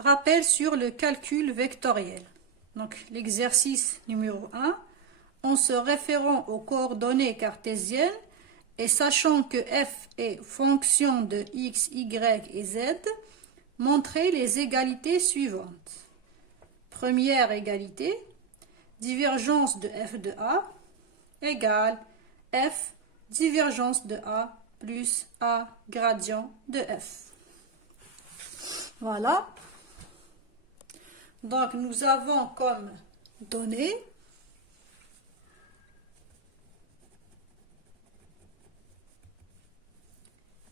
Rappel sur le calcul vectoriel. Donc l'exercice numéro 1, en se référant aux coordonnées cartésiennes et sachant que f est fonction de x, y et z, montrez les égalités suivantes. Première égalité, divergence de f de a égale f divergence de a plus a gradient de f. Voilà. Donc nous avons comme donnée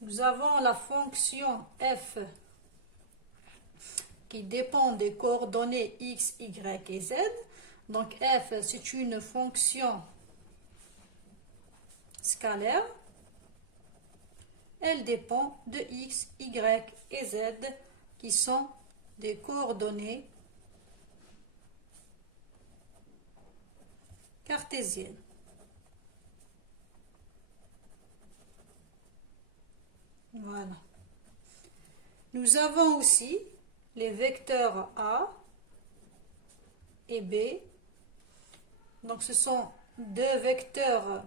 nous avons la fonction f qui dépend des coordonnées x, y et z. Donc f, c'est une fonction scalaire. Elle dépend de x, y et z qui sont des coordonnées cartésiennes. Voilà. Nous avons aussi les vecteurs A et B. Donc ce sont deux vecteurs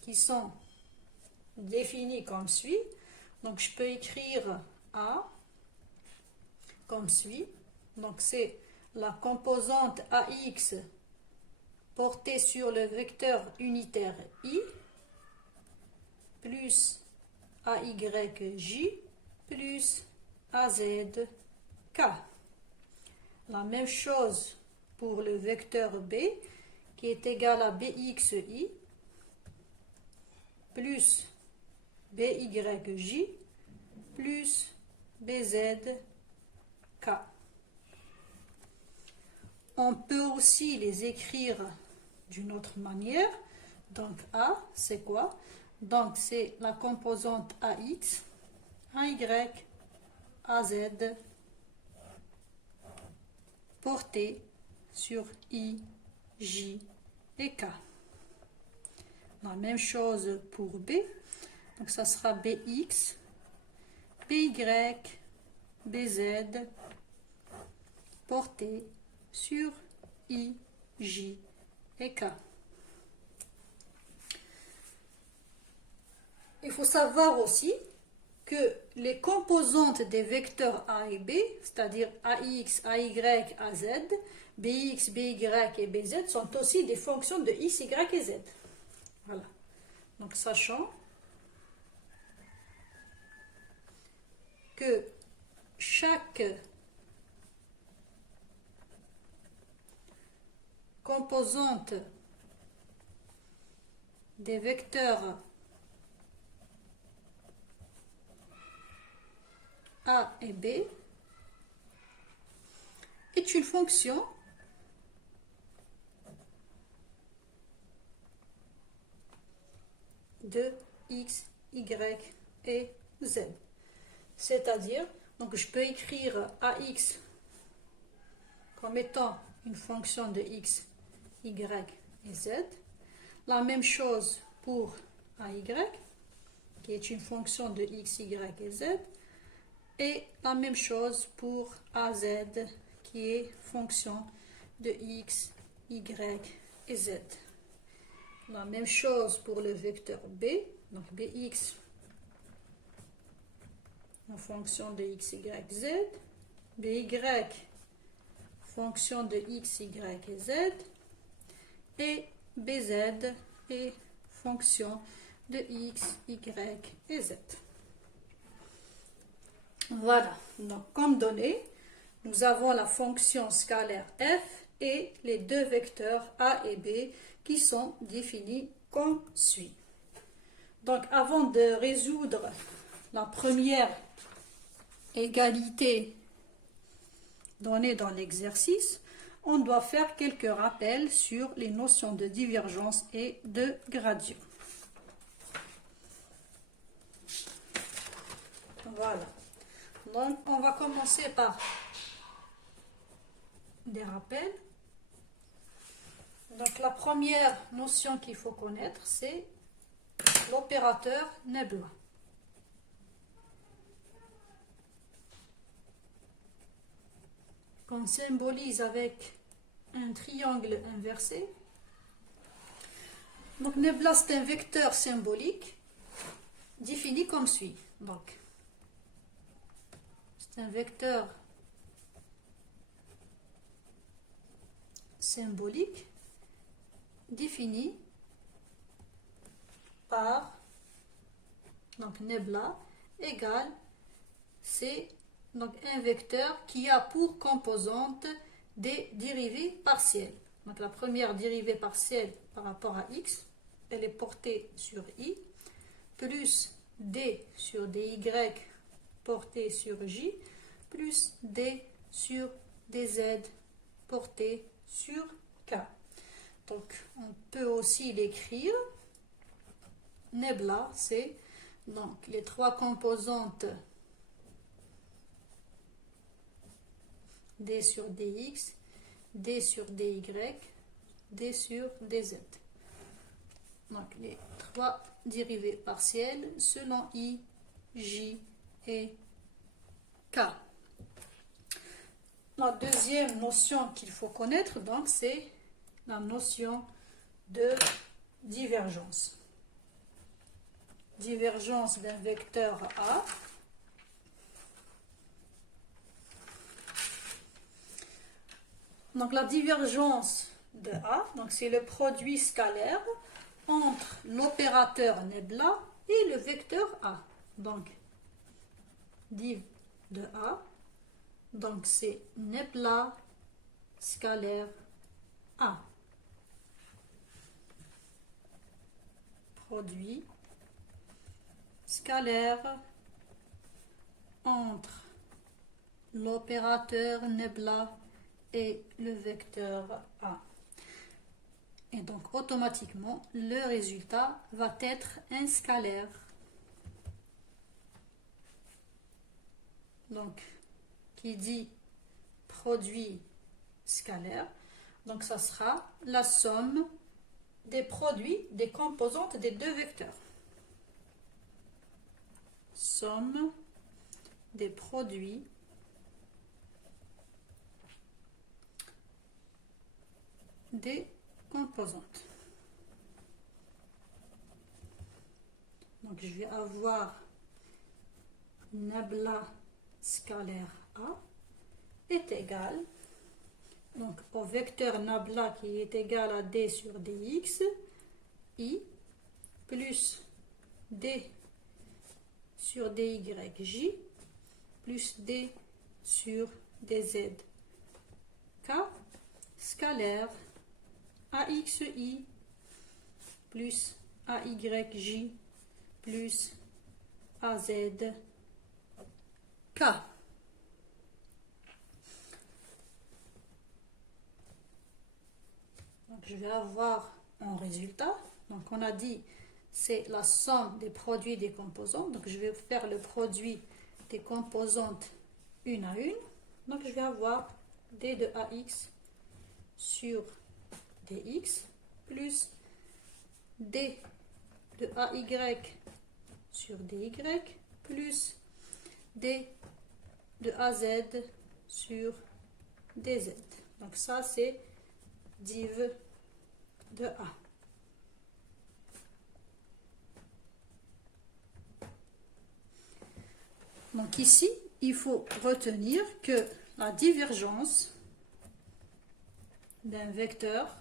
qui sont définis comme suit. Donc je peux écrire A comme suit. Donc c'est la composante AX portée sur le vecteur unitaire I plus AYJ plus AZK. La même chose pour le vecteur B qui est égal à BXI plus BYJ plus BZK. On peut aussi les écrire d'une autre manière. Donc A, c'est quoi? Donc c'est la composante AX, AY, AZ portée sur I, J et K. La même chose pour B. Donc ça sera BX, BY, BZ portée sur I, J et K. Il faut savoir aussi que les composantes des vecteurs A et B, c'est-à-dire AX, AY, AZ, BX, BY et BZ sont aussi des fonctions de X, Y et Z. Voilà. Donc sachant que chaque composante des vecteurs A et B est une fonction de X, Y et Z. C'est-à-dire, donc je peux écrire AX comme étant une fonction de X, Y et Z. La même chose pour AY, qui est une fonction de X, Y et Z. Et la même chose pour AZ, qui est fonction de X, Y et Z. La même chose pour le vecteur B, donc BX en fonction de X, Y, Z. BY fonction de X, Y et Z. Et BZ est fonction de X, Y et Z. Voilà, donc comme donnée, nous avons la fonction scalaire f et les deux vecteurs a et b qui sont définis comme suit. Donc avant de résoudre la première égalité donnée dans l'exercice, on doit faire quelques rappels sur les notions de divergence et de gradient. Voilà. Donc, on va commencer par des rappels. Donc, la première notion qu'il faut connaître, c'est l'opérateur Nebula. qu'on symbolise avec un triangle inversé. Donc Nebla, c'est un vecteur symbolique défini comme suit. Donc, c'est un vecteur symbolique défini par donc Nebla égale, c'est donc un vecteur qui a pour composante des dérivées partielles. Donc la première dérivée partielle par rapport à x, elle est portée sur i, plus d sur dy portée sur j, plus d sur dz portée sur k. Donc on peut aussi l'écrire. Nebla, c'est donc les trois composantes d sur dx, d sur dy, d sur dz. Donc les trois dérivées partielles selon i, j et k. La deuxième notion qu'il faut connaître, donc, c'est la notion de divergence. Divergence d'un vecteur A. Donc la divergence de A, donc c'est le produit scalaire entre l'opérateur Nebla et le vecteur A. Donc div de A, donc c'est Nebla scalaire A. Produit scalaire entre l'opérateur Nebla et le vecteur A. Et donc automatiquement, le résultat va être un scalaire. Donc, qui dit produit scalaire, donc ça sera la somme des produits des composantes des deux vecteurs. Somme des produits des composantes. Donc je vais avoir Nebla scalaire A est égal donc au vecteur Nebla qui est égal à d sur dx, i plus d sur dy j plus d sur dz k scalaire AXI plus AYJ plus AZK. Donc je vais avoir un résultat. Donc on a dit c'est la somme des produits des composantes. Donc je vais faire le produit des composantes une à une. Donc je vais avoir D de AX sur dx plus d de AY sur dy plus d de AZ sur dz. Donc ça c'est div de A. Donc ici, il faut retenir que la divergence d'un vecteur,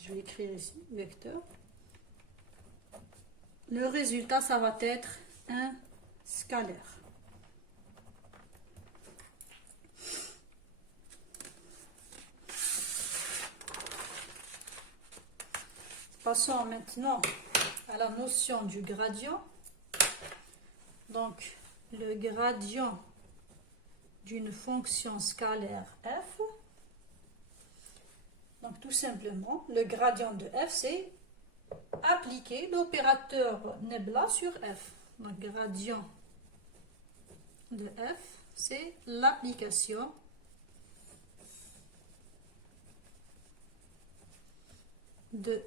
je vais écrire ici, vecteur, le résultat, ça va être un scalaire. Passons maintenant à la notion du gradient. Donc, le gradient d'une fonction scalaire f. Donc, tout simplement, le gradient de f, c'est appliquer l'opérateur Nebla sur f. Donc, gradient de f, c'est l'application de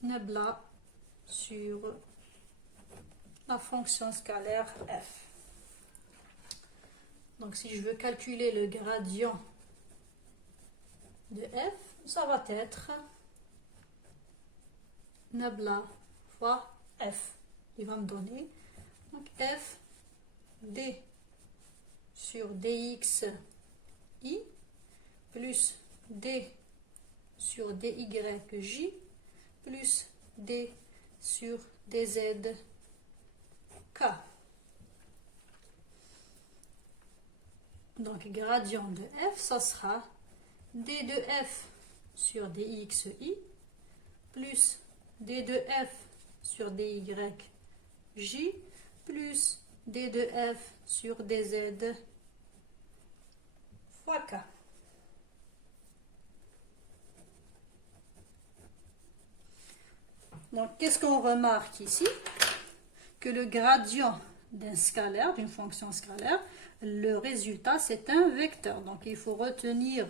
Nebla sur la fonction scalaire f. Donc si je veux calculer le gradient de f, ça va être nabla fois f. Il va me donner donc f d sur dx i plus d sur dy j plus d sur dz k. Donc gradient de f, ça sera d de f sur dxi plus d de f sur dy j plus d de f sur dz fois k. Donc qu'est-ce qu'on remarque ici? Que le gradient d'un scalaire, d'une fonction scalaire, le résultat c'est un vecteur. Donc il faut retenir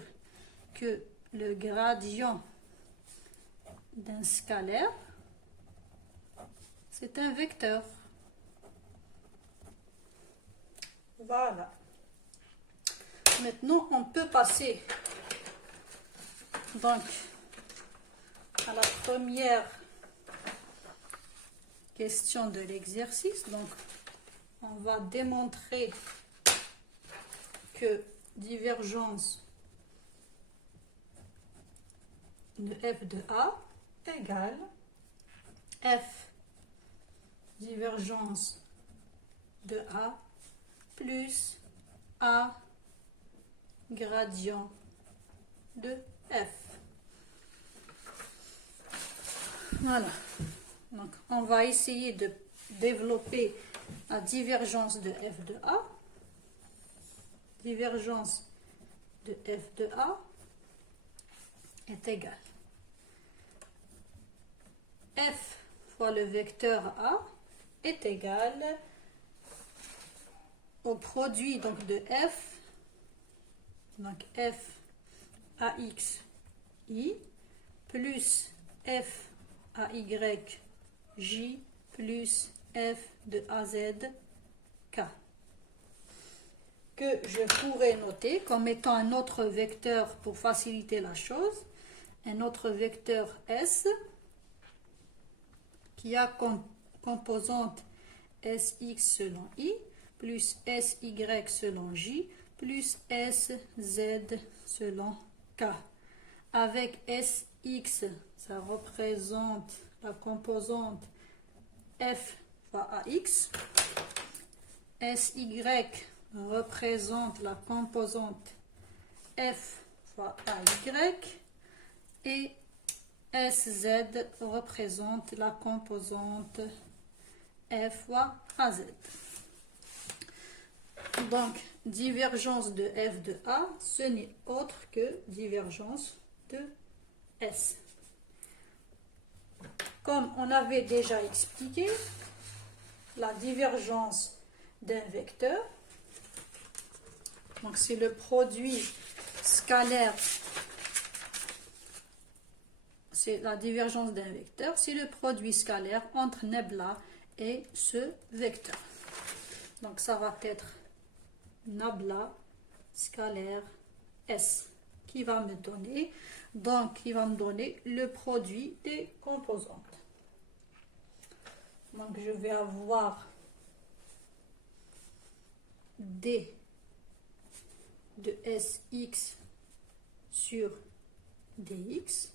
que le gradient d'un scalaire c'est un vecteur. Voilà. Maintenant on peut passer donc à la première question de l'exercice. Donc on va démontrer que divergence de f de a égale f divergence de a plus a gradient de f. Voilà. Donc on va essayer de développer la divergence de f de a. Divergence de f de a est égale f fois le vecteur a est égal au produit donc de f, donc f ax i plus f ay j plus f de az k, que je pourrais noter comme étant un autre vecteur pour faciliter la chose, un autre vecteur S qui a comme composante Sx selon i plus Sy selon j plus Sz selon k. Avec Sx, ça représente la composante f fois ax. Sy représente la composante f fois ay et Sz représente la composante f fois az. Donc divergence de f de a, ce n'est autre que divergence de S. Comme on avait déjà expliqué, la divergence d'un vecteur, donc c'est le produit scalaire, c'est la divergence d'un vecteur, c'est le produit scalaire entre nabla et ce vecteur. Donc ça va être nabla scalaire S qui va me donner, donc il va me donner le produit des composantes. Donc je vais avoir d de Sx sur dx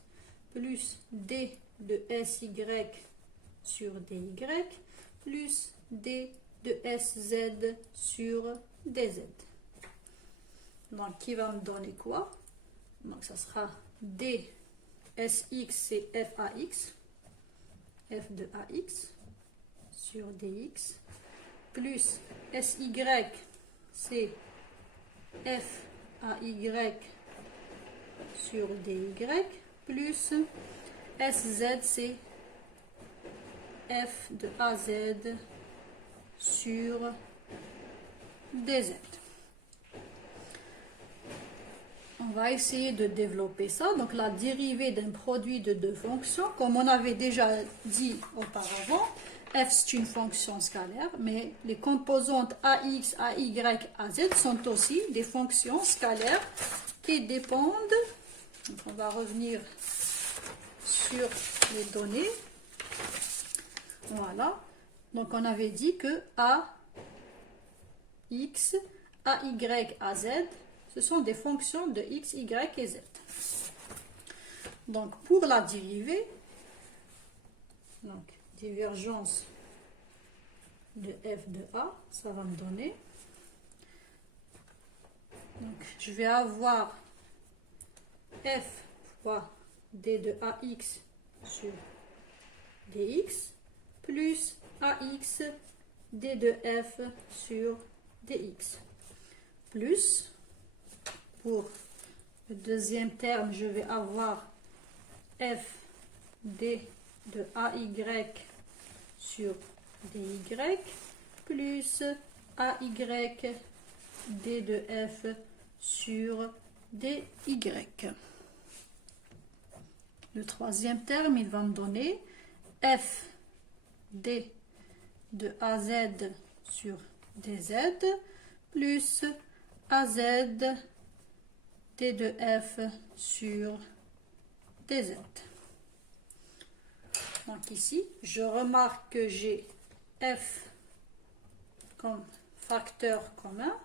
plus d de Sy sur dy plus d de Sz sur dz. Donc qui va me donner quoi? Donc ça sera d Sx c'est f ax, f de ax sur dx plus Sy c'est f ay sur dy plus Sz c'est f de az sur dz. On va essayer de développer ça. Donc la dérivée d'un produit de deux fonctions, comme on avait déjà dit auparavant, f c'est une fonction scalaire, mais les composantes ax, ay, az sont aussi des fonctions scalaires qui dépendent. Donc on va revenir sur les données. Voilà. Donc on avait dit que ax, ay, az, ce sont des fonctions de x, y et z. Donc pour la dérivée, donc divergence de f de a, ça va me donner. Donc je vais avoir f fois d de ax sur dx plus ax d de f sur dx plus, pour le deuxième terme, je vais avoir f d de ay sur dy plus ay d de f sur dy. Le troisième terme, il va me donner f d de az sur dz plus az d de f sur dz. Donc ici, je remarque que j'ai f comme facteur commun.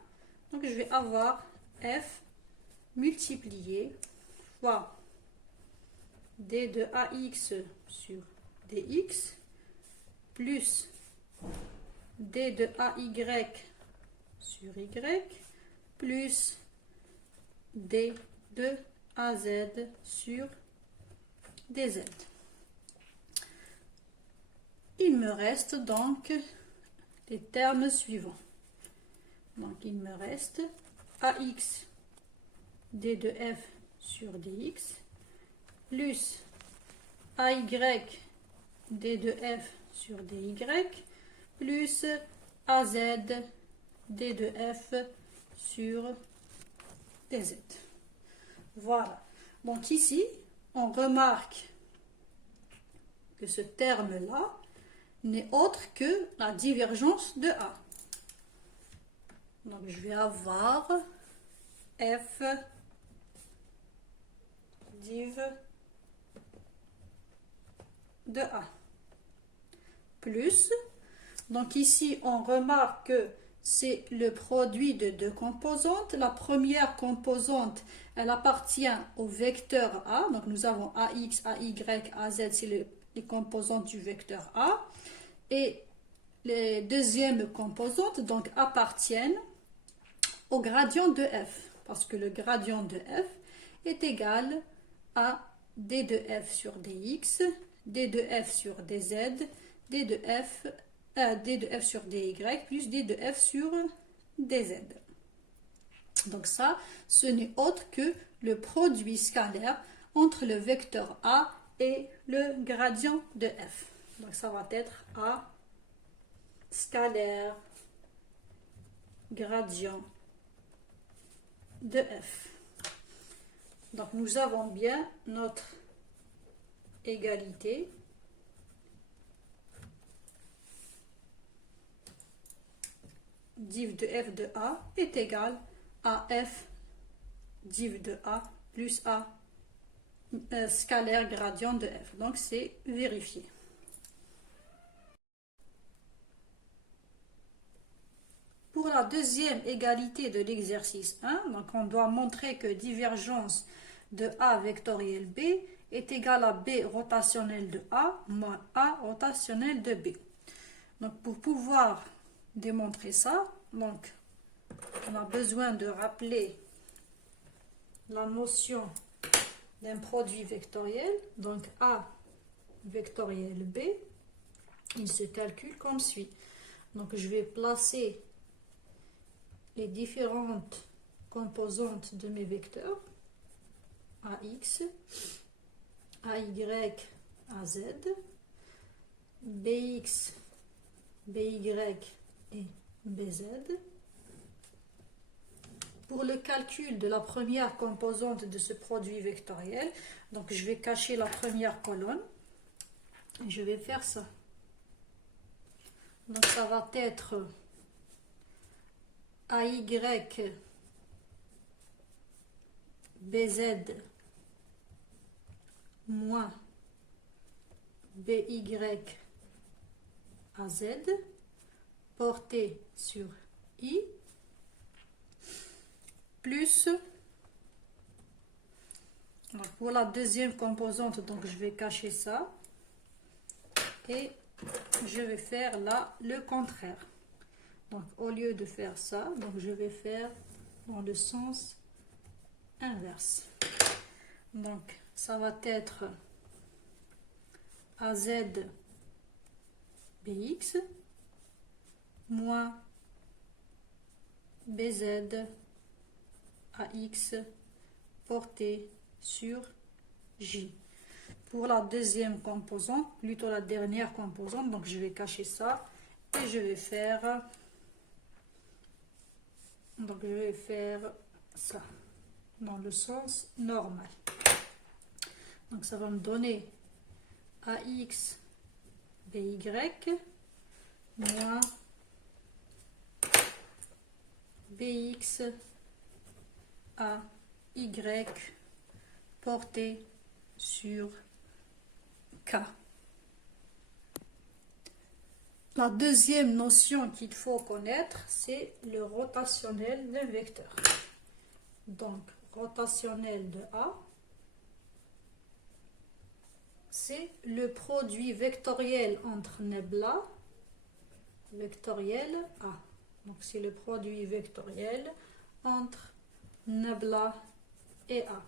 Donc je vais avoir f multiplié fois d de ax sur dx plus d de ay sur y plus d de az sur dz. Il me reste donc les termes suivants. Donc il me reste ax d de f sur dx plus ay d de f sur dy plus az d de f sur dz. Voilà. Donc ici, on remarque que ce terme-là n'est autre que la divergence de A. Donc je vais avoir f div de A plus, donc ici on remarque que c'est le produit de deux composantes. La première composante, elle appartient au vecteur A, donc nous avons ax, ay, az, c'est les composantes du vecteur A, et les deuxièmes composantes donc appartiennent au gradient de f, parce que le gradient de f est égal à d de f sur dx, d de f sur dz, d de f sur dy plus d de f sur dz. Donc ça, ce n'est autre que le produit scalaire entre le vecteur A et le gradient de f. Donc ça va être A scalaire gradient de f. Donc nous avons bien notre égalité div de f de A est égal à f div de A plus A scalaire gradient de f. Donc c'est vérifié. Pour la deuxième égalité de l'exercice 1, donc on doit montrer que divergence de A vectoriel B est égale à B rotationnel de A moins A rotationnel de B. Donc pour pouvoir démontrer ça, donc on a besoin de rappeler la notion d'un produit vectoriel. Donc A vectoriel B, il se calcule comme suit. Donc je vais placer les différentes composantes de mes vecteurs ax, ay, az, bx, by et bz. Pour le calcul de la première composante de ce produit vectoriel, donc je vais cacher la première colonne et je vais faire ça. Donc ça va être AY BZ moins BY AZ porté sur I plus, donc pour la deuxième composante, donc je vais cacher ça et je vais faire là le contraire. Donc au lieu de faire ça, donc je vais faire dans le sens inverse. Donc ça va être AZ BX moins BZ AX porté sur J. Pour la deuxième composante, plutôt la dernière composante, donc je vais cacher ça et je vais faire, donc je vais faire ça dans le sens normal. Donc ça va me donner AX BY moins BX AY porté sur K. La deuxième notion qu'il faut connaître, c'est le rotationnel d'un vecteur. Donc, rotationnel de A, c'est le produit vectoriel entre nabla vectoriel A. Donc, c'est le produit vectoriel entre nabla et A.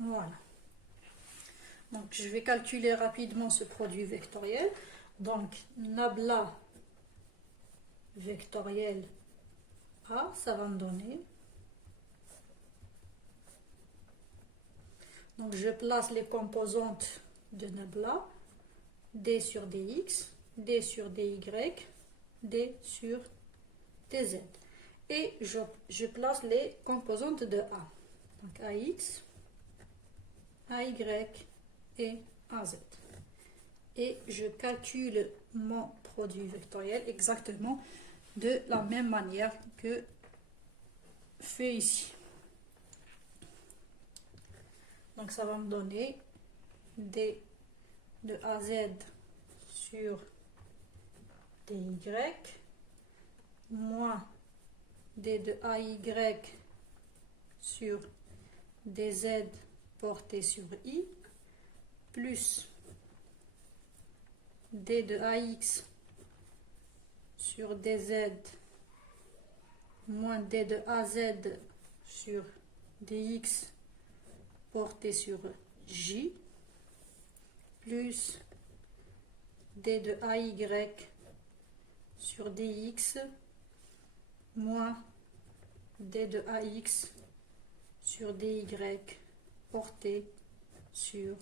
Voilà. Donc, je vais calculer rapidement ce produit vectoriel. Donc, nabla vectoriel A, ça va me donner. Donc, je place les composantes de nabla, D sur dx, D sur dy, D sur dz. Et je place les composantes de A. Donc, AX, AY et AZ. Et je calcule mon produit vectoriel exactement de la même manière que fait ici. Donc ça va me donner D de AZ sur DY moins D de AY sur DZ porté sur I plus D de AX sur DZ moins D de AZ sur DX porté sur J plus D de AY sur DX moins D de AX sur DY porté sur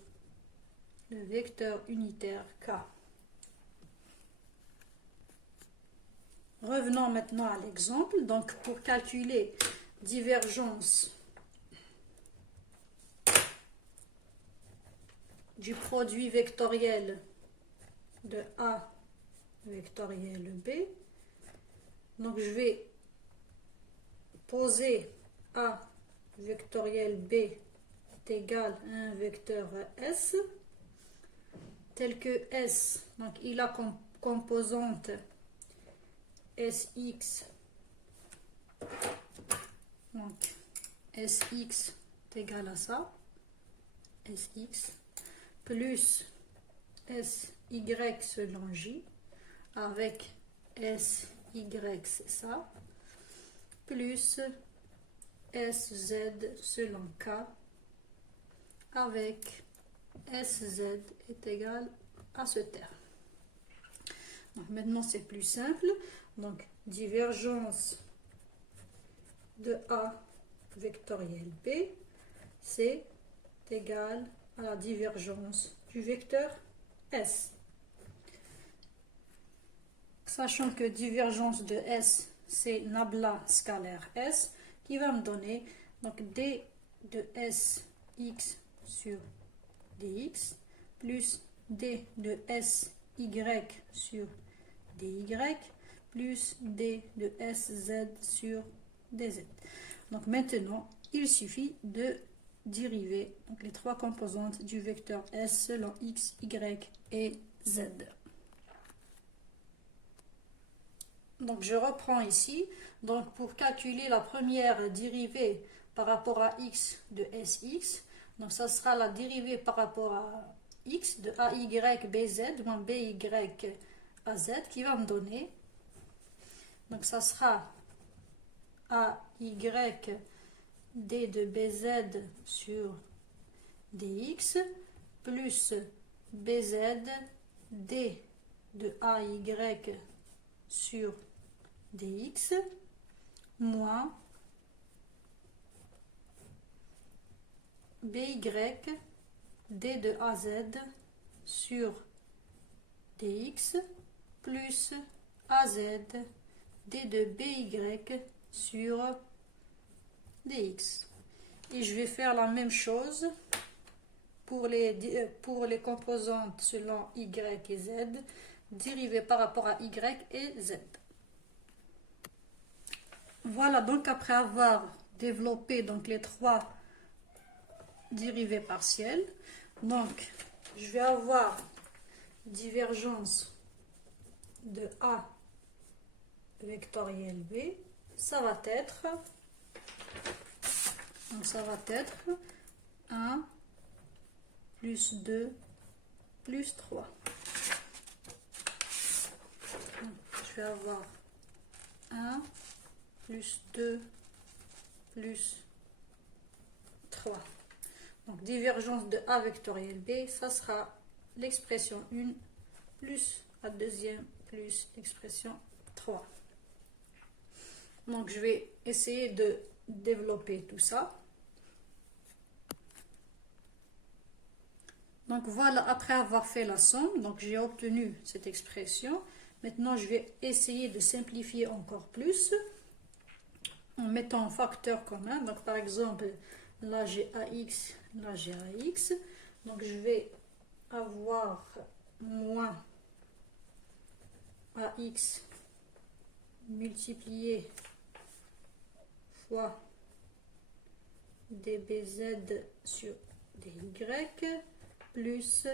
le vecteur unitaire K. Revenons maintenant à l'exemple. Donc, pour calculer divergence du produit vectoriel de A vectoriel B, donc je vais poser A vectoriel B est égal à un vecteur S, tel que S, donc il a comme composante Sx, donc Sx est égal à ça, Sx, plus Sy selon J, avec Sy c'est ça, plus Sz selon K, avec Sz est égal à ce terme. Donc maintenant c'est plus simple. Donc divergence de A vectoriel B, c'est égal à la divergence du vecteur S. Sachant que divergence de S, c'est nabla scalaire S qui va me donner donc d de Sx sur dx plus d de Sy sur dy plus d de Sz sur dz. Donc maintenant, il suffit de dériver donc les trois composantes du vecteur S selon x, y et z. Donc je reprends ici. Donc pour calculer la première dérivée par rapport à x de Sx, donc ça sera la dérivée par rapport à x de AY BZ moins BY AZ qui va me donner, donc ça sera AY d de BZ sur dx plus BZ d de AY sur dx moins BY d de AZ sur dx plus AZ d de BY sur dx. Et je vais faire la même chose pour les composantes selon y et z, dérivées par rapport à y et z. Voilà, donc après avoir développé donc les trois dérivées partielles, donc je vais avoir divergence de A vectoriel B, ça va être 1 plus 2 plus 3. Donc, je vais avoir 1 plus 2 plus 3. Donc divergence de A vectoriel B, ça sera l'expression 1 plus la deuxième plus l'expression 3. Donc je vais essayer de développer tout ça. Donc voilà, après avoir fait la somme, donc j'ai obtenu cette expression. Maintenant je vais essayer de simplifier encore plus en mettant un facteur commun. Donc par exemple, là j'ai AX, là j'ai AX. Donc je vais avoir moins AX multiplié fois dBz sur dy plus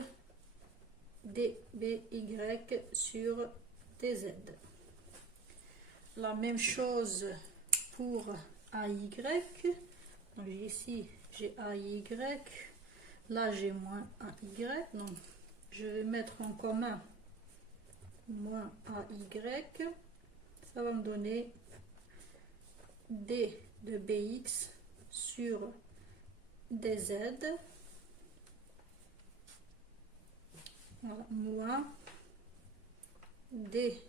dby sur dz. La même chose pour AY. Donc ici j'ai AY, là j'ai moins AY. Donc je vais mettre en commun moins AY. Ça va me donner d de bx sur dz. Voilà, moins d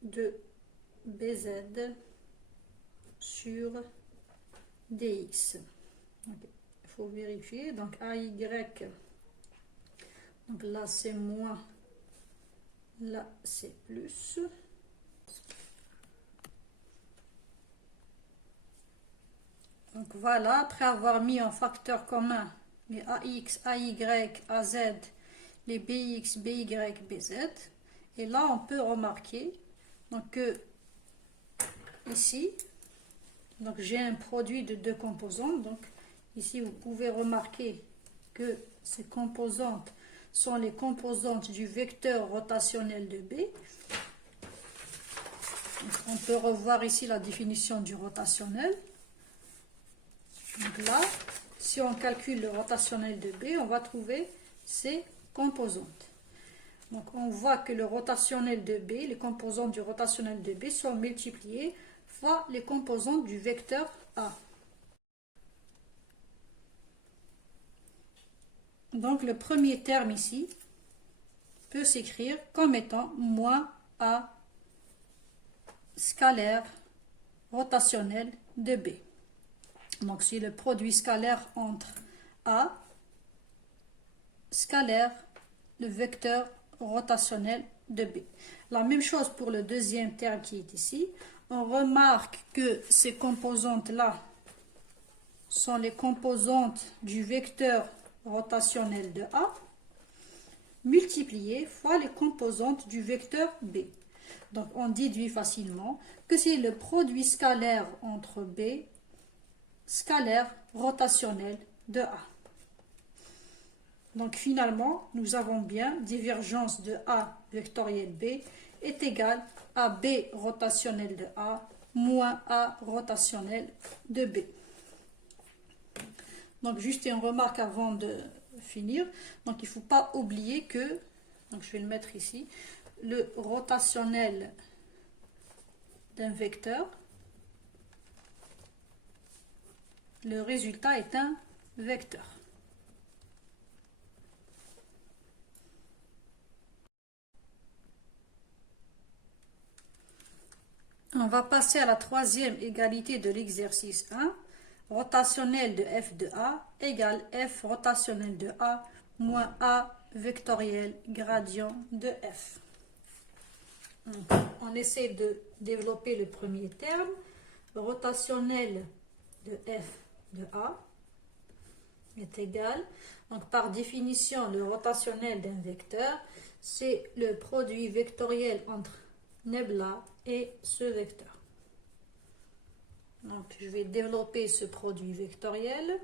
de bz sur dx. Okay. Il faut vérifier. Donc AY, donc là c'est moins, là c'est plus. Donc voilà, après avoir mis en facteur commun les AX, AY, AZ, les BX, BY, BZ, et là on peut remarquer donc, que ici, donc j'ai un produit de deux composantes. Donc ici vous pouvez remarquer que ces composantes sont les composantes du vecteur rotationnel de B. Donc, on peut revoir ici la définition du rotationnel. Donc là, si on calcule le rotationnel de B, on va trouver ces composantes. Donc on voit que le rotationnel de B, les composantes du rotationnel de B sont multipliées fois les composantes du vecteur A. Donc le premier terme ici peut s'écrire comme étant moins A scalaire rotationnel de B. Donc c'est le produit scalaire entre A scalaire le vecteur rotationnel de B. La même chose pour le deuxième terme qui est ici. On remarque que ces composantes-là sont les composantes du vecteur rotationnel de A multipliées fois les composantes du vecteur B. Donc on déduit facilement que c'est le produit scalaire entre B, scalaire rotationnel de A. Donc finalement, nous avons bien divergence de A vectoriel B est égale à B rotationnel de A moins A rotationnel de B. Donc juste une remarque avant de finir. Donc il ne faut pas oublier que, donc je vais le mettre ici, le rotationnel d'un vecteur, le résultat est un vecteur. On va passer à la troisième égalité de l'exercice 1. Rotationnel de f de A égale f rotationnel de A moins A vectoriel gradient de f. Donc, on essaie de développer le premier terme. Rotationnel de f de A est égal. Donc par définition, le rotationnel d'un vecteur, c'est le produit vectoriel entre nabla et ce vecteur. Donc je vais développer ce produit vectoriel.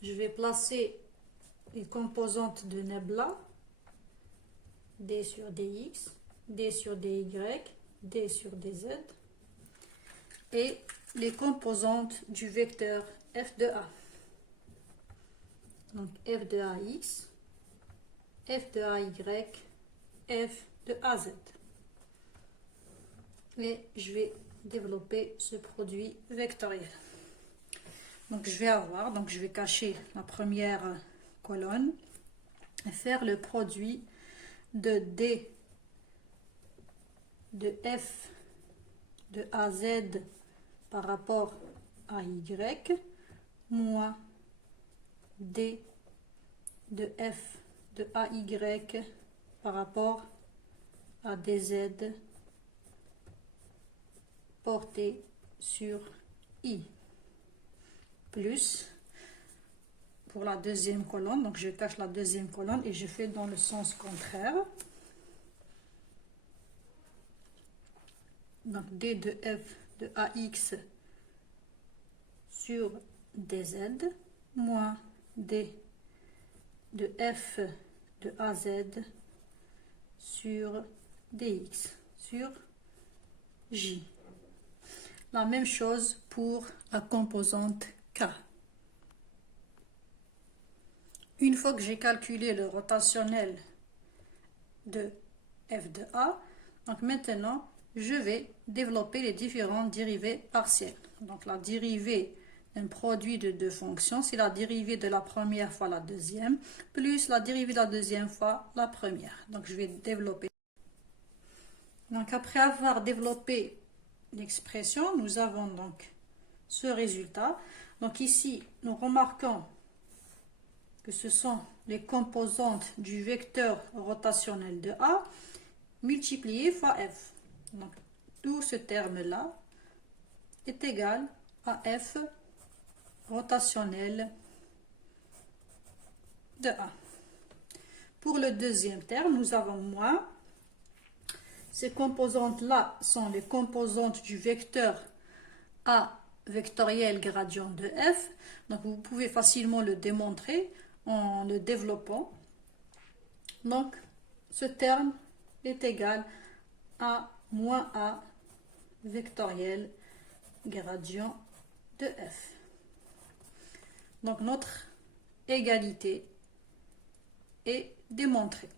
Je vais placer les composantes de nabla, d sur dx, d sur dy, d sur dz, et les composantes du vecteur f de A. Donc f de ax, f de ay, f de az. Et je vais développer ce produit vectoriel. Donc je vais avoir, donc je vais cacher la première colonne et faire le produit de d de f de az par rapport à y moins d de f de ay par rapport à dz porté sur i, plus pour la deuxième colonne, donc je cache la deuxième colonne et je fais dans le sens contraire. Donc d de f de ax sur dz moins d de f de az sur dx sur j. La même chose pour la composante k. Une fois que j'ai calculé le rotationnel de f de A, donc maintenant je vais développer les différentes dérivées partielles. Donc la dérivée d'un produit de deux fonctions, c'est la dérivée de la première fois la deuxième, plus la dérivée de la deuxième fois la première. Donc je vais développer. Donc après avoir développé l'expression, nous avons donc ce résultat. Donc ici, nous remarquons que ce sont les composantes du vecteur rotationnel de A multipliées fois f. Donc tout ce terme-là est égal à f rotationnel de A. Pour le deuxième terme, nous avons moins. Ces composantes-là sont les composantes du vecteur A vectoriel gradient de f. Donc vous pouvez facilement le démontrer en le développant. Donc ce terme est égal à moins A vectoriel gradient de f. Donc notre égalité est démontrée.